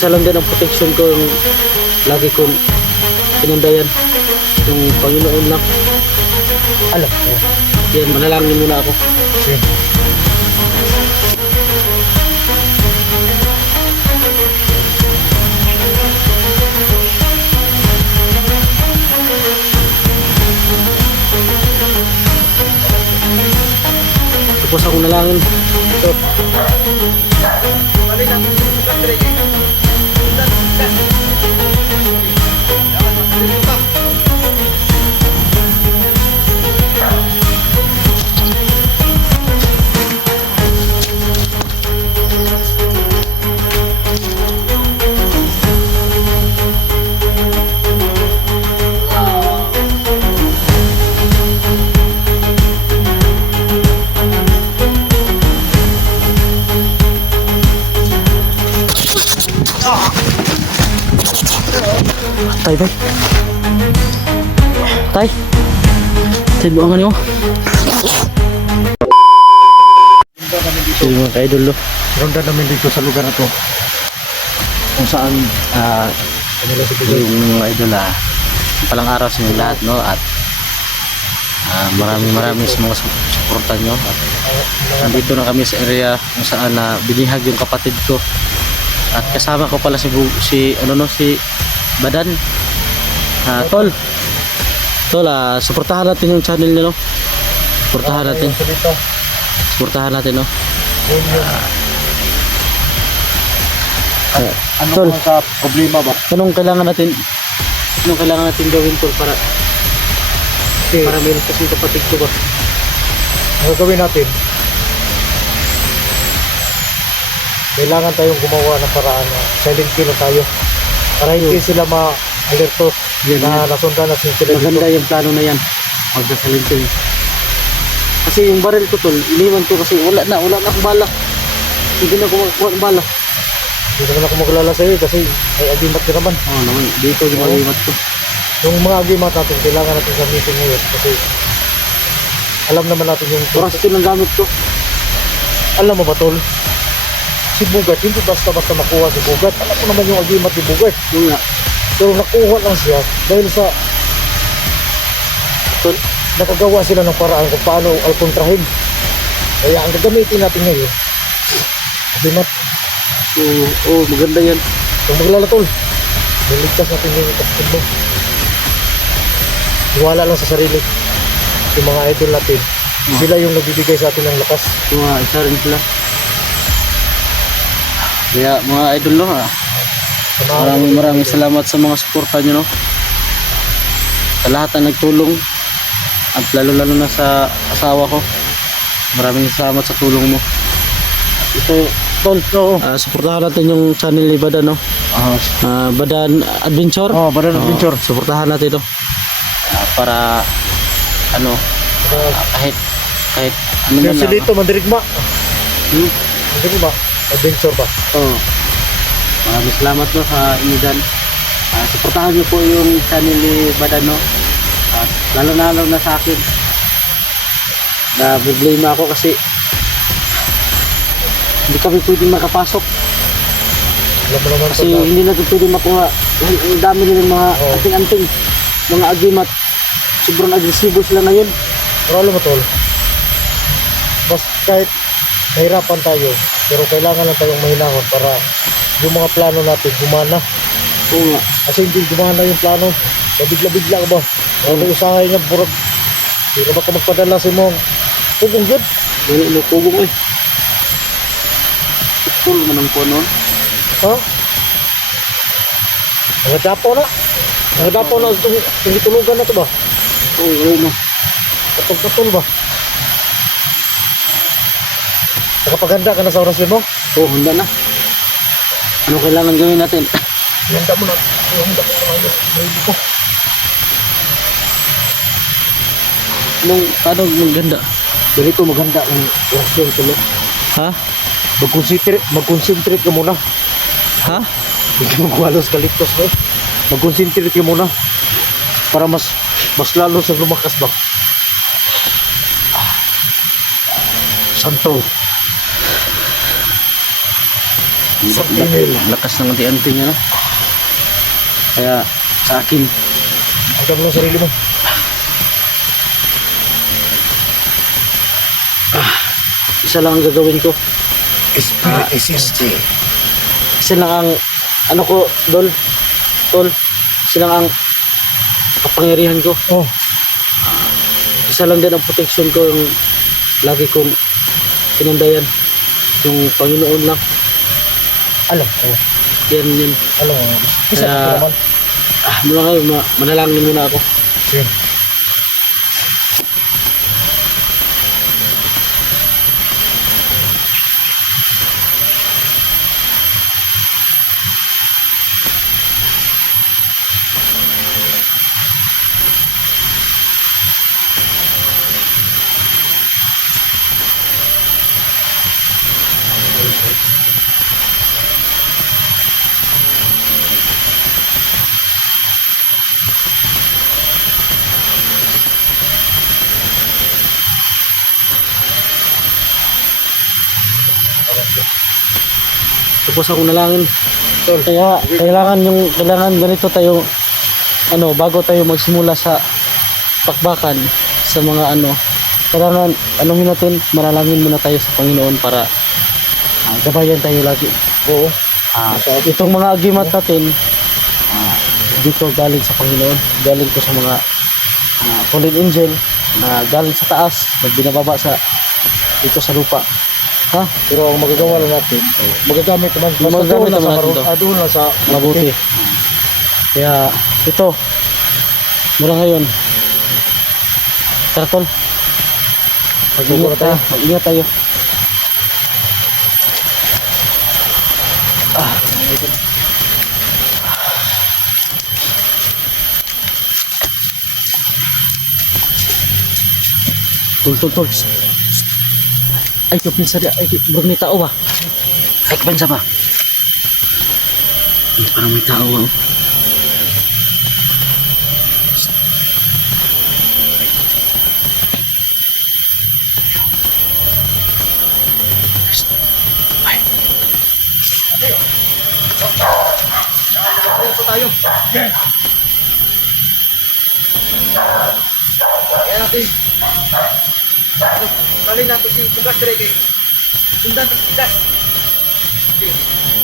isa lang din ang protection ko, yung lagi kong pinandayan, yung Panginoon lang. Alam ko. Yan, manalangin muna ako. Sige. Tapos ako nalangin. Ito. Tay, tay. Tay. Tay, buangan nyo. Sige mga ka-idol, no? Ronda namin dito sa lugar na to. Kung saan Yung mga idol, palang araw sa inyo lahat, no? At maraming sa mga suporta nyo. At nandito na kami sa area kung saan binihag yung kapatid ko. At kasama ko pala si Badan. Tol, suportahan natin yung channel niya, no? Suportahan natin. Suportahan natin, no? Ano Tol, sa problema ba? anong kailangan natin gawin, Tol, para meron kasing kapatid ko ba? Ano gawin natin? Kailangan tayong gumawa ng paraan na silent kill tayo para hindi sila ma-alerto na nasundan na sila Maganda yung plano na yan, magsasalintin. Kasi yung baril ko, Tol, iniwan ko kasi wala na akong bala. Hindi na ako makakuha ng bala. Hindi naman ako maglala sa iyo kasi ay agimat ka naman. Oo naman, dito yung malimat ko. Yung mga agimat natin, kailangan natin sa meeting ngayon kasi alam naman natin yung Oras ko ng gamit ko. alam mo ba, Tol? Si Bugat, hindi basta-basta makuha si Bugat. Alam mo naman yung agimat ni Bugat. Yung nga, Pero nakuha lang siya dahil sa Tol, nakagawa sila ng paraan kung paano alkontrahin. Kaya ang gagamitin natin ngayon, agimat. oo, maganda yan. Kung maglala, Tol, niligtas natin yung kapatid mo. Iwala lang sa sarili. Yung mga idol natin, sila yung nagbibigay sa atin ng lakas. Yung nga, isa rin sila. Kaya mga idol, no, maraming salamat sa mga suporta nyo, no? Sa lahat na nagtulong. At lalo na sa asawa ko. Maraming salamat sa tulong mo. Ito, Tol, suportahan natin yung channel ni Badan, no? Badan Adventure. Badan Adventure. Suportahan natin ito. Para kahit ano man Kasi lang. dito, mandirigma. Mandirigma. Adventure ba? Maraming salamat, no, sa inyo dyan. Suportahan niyo po yung channel ni Badan, no? At lalo na sa akin. Problema ako kasi hindi kami pwedeng makapasok. Alam mo naman, Kasi Tol, na hindi natin pwedeng makuha. Dahil ang dami nila mga anting-anting, mga agimat. Sobrang agresibo sila ngayon. pero alam mo, Tol, mas kahit nahirapan tayo, pero kailangan lang tayong mahinahon para yung mga plano natin gumana. Oo nga. Kasi hindi gumana yung plano. Bigla-bigla ka ba? Ano usahay niya, burag. Hindi na ba ka magpadala sa mong kung good? Wala inukugong eh. Ito naman ang po noon. Ha? Nagadapaw na. Nagadapaw na itong tulugan na ito ba? Oo, ayun, no. Katol-katol ba? Nakapaganda ka na sa oras mo? Oo, handa na. Ano kailangan gawin natin? Handa mo na. Handa mo na. Handa ko. Paano maganda? Ganito maganda ang orasyon tuloy. Ha? Mag-concentrate ka muna. Ha? Hindi mo kuhalos kaligtos mo. Mag-concentrate ka muna. Para mas lalo sa lumakas ba? Santo. Sa female. Lakas ng anti-anti niya, no? Kaya sa akin, Agad mo ang sarili mo. isa lang ang gagawin ko. SST. Isa lang ang ano ko, tol, isa lang ang kapangyarihan ko. Oh, Isa lang din ang protection ko, yung lagi kong pinandayan, yung Panginoon lang. alam ko. Yan yun. Alam mo. Isa Kaya- ko naman. Mula ngayon, manalangin muna ako. Sige. Tapos ako nalangin. Kaya kailangan ganito tayo, ano, bago tayo magsimula sa pakbakan sa mga ano, kailangan anuhin natin, manalangin muna tayo sa Panginoon para gabayan tayo lagi. Oo. Itong mga agimat natin, dito galing sa Panginoon, galing ko sa mga fallen angel na galing sa taas, nagbinababa sa dito sa lupa. Ha? Pero ang magagawa lang natin, magagamit naman. Basta Magagamit doon lang naman sa natin karoon. to. Doon lang sa Mabuti. Kaya ito, mula ngayon, tara tol, mag-ingat tayo. Mag-ingat tayo. Tol. Ay, kapinsa dia. Ay, bro, may tao ba? Ay, kapinsa ba? Ay, parang may tao ba? Kaya natin. Balik natin si Tugas Drake. Sundan sa Tugas.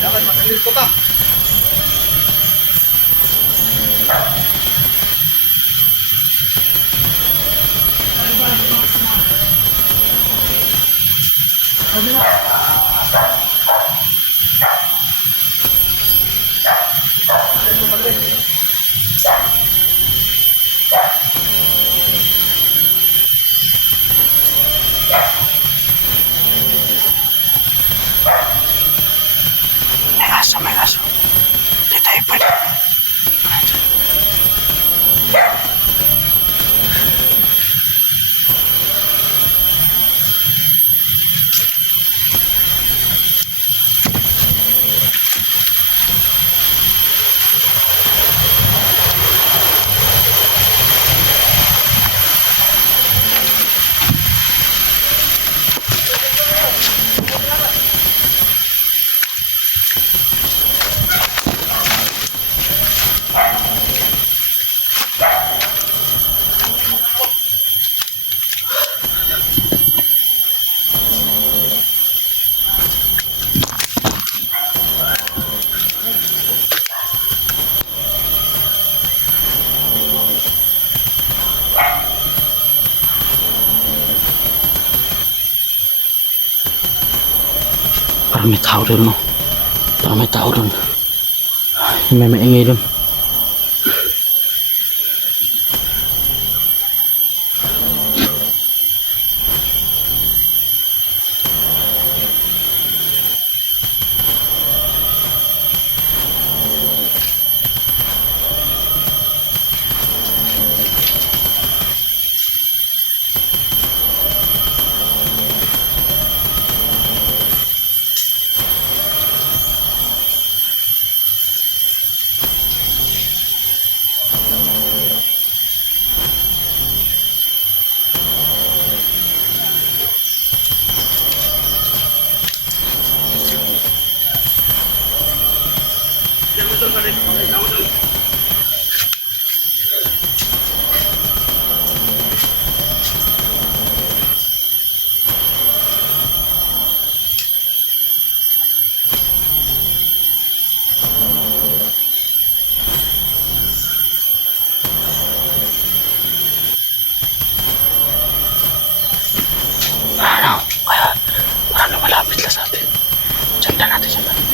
Dapat makalir ko ka. May aso. Hindi tayo pwede. Parang may tao doon, no? Parang may tao doon. May maingay doon. Ano? Kaya, parang lumalapit lang sa atin. Sundan natin siya.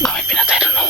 Kami pinatay doon, no?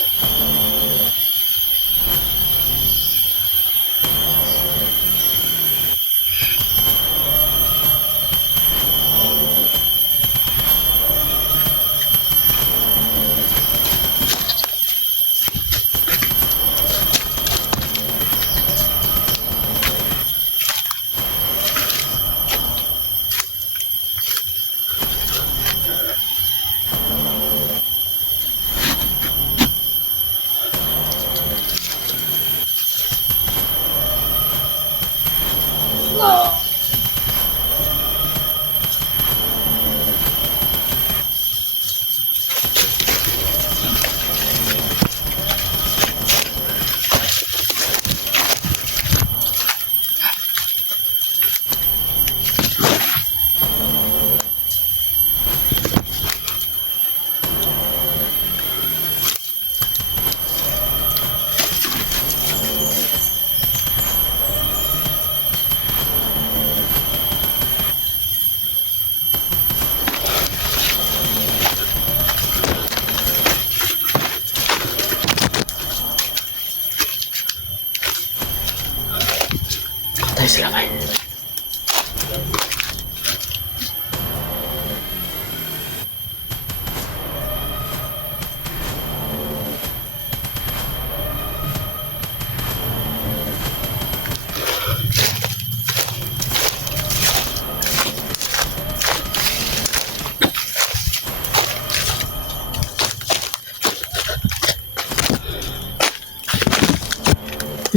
Patay sila, bay.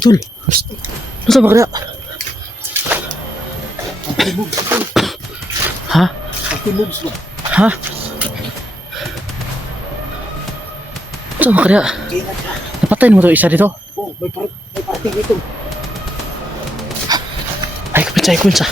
Betul. Masa ba kaya? Ha? Ha? Masa ba kaya? Napatayin mo to isa dito? Oh, may party dito. Ay, kapit sa sa.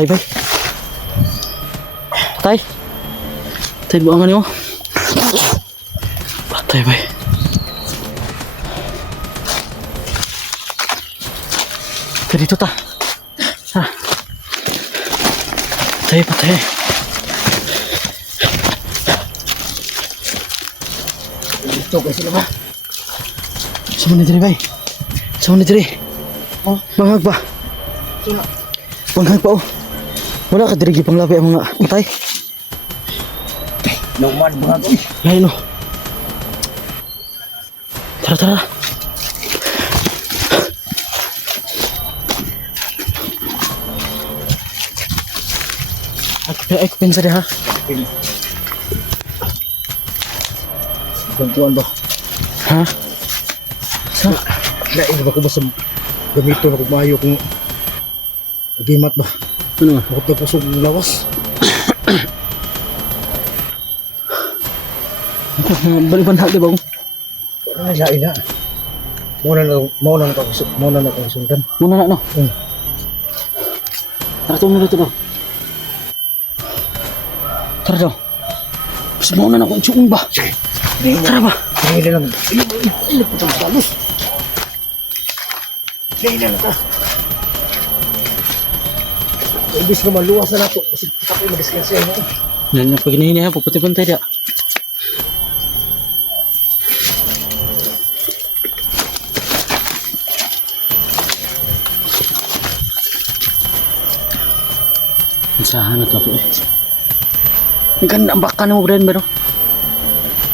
Patay, bay. Patay. Patay buangan niyo. Patay, bay. Dito ta. Ha. Patay, patay. Dito kasi sila ba? Sama ni diri, bay. Sama ni diri. Oh, Mangag ba? sila. Mangag pa, oh. Wala ka diri gipang labi ang mga patay. Luman mga to. Ay, no. Tara, tara. Ay, kupensa deh ha. Bantuan ba? Ha? Sa? Lain ba ko ba sa gamito na kung maayo kung agimat ba? Ano nga? Bakit na pusog ng lawas? Baliban na, di ba? Ano na lain na? Muna na akong sundan. Muna na, no? Tara, tumulong dito daw. Tara daw. Mas mauna na akong itsukong ba? Tara ba? Lain na lang. Ilan po itong balos? Lain na lang ka. Ibig naman luwas na nato. Kasi kapoy madiskansi mo. Yan na pag hinihinay ha, puputi-puntay dia. Isahan na to eh. Ang ganda ang baka mo, Brian, ba no?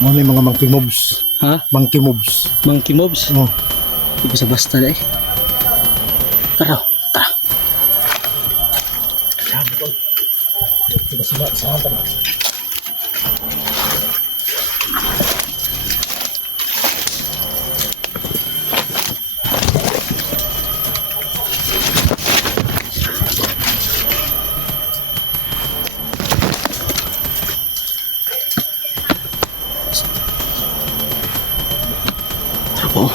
Ano yung mga monkey mobs? Ha? Monkey mobs. Monkey mobs? Oh. Di ba sa basta na eh? Tara, tara. Grabe ko. Diba sa hanta na? Tara po.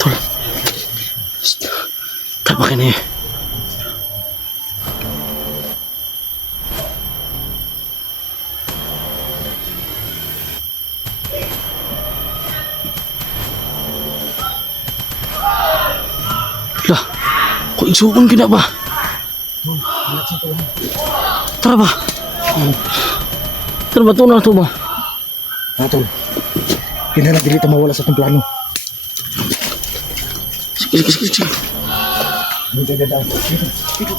Tol. Tara ba kayo na eh? Lah, kung isukan ka na ba? Tara ba? Tara ba ito na ito ba? Tol. Hindi na dili ta mawala sa itong plano. Sige, sige, sige, sige. Dito.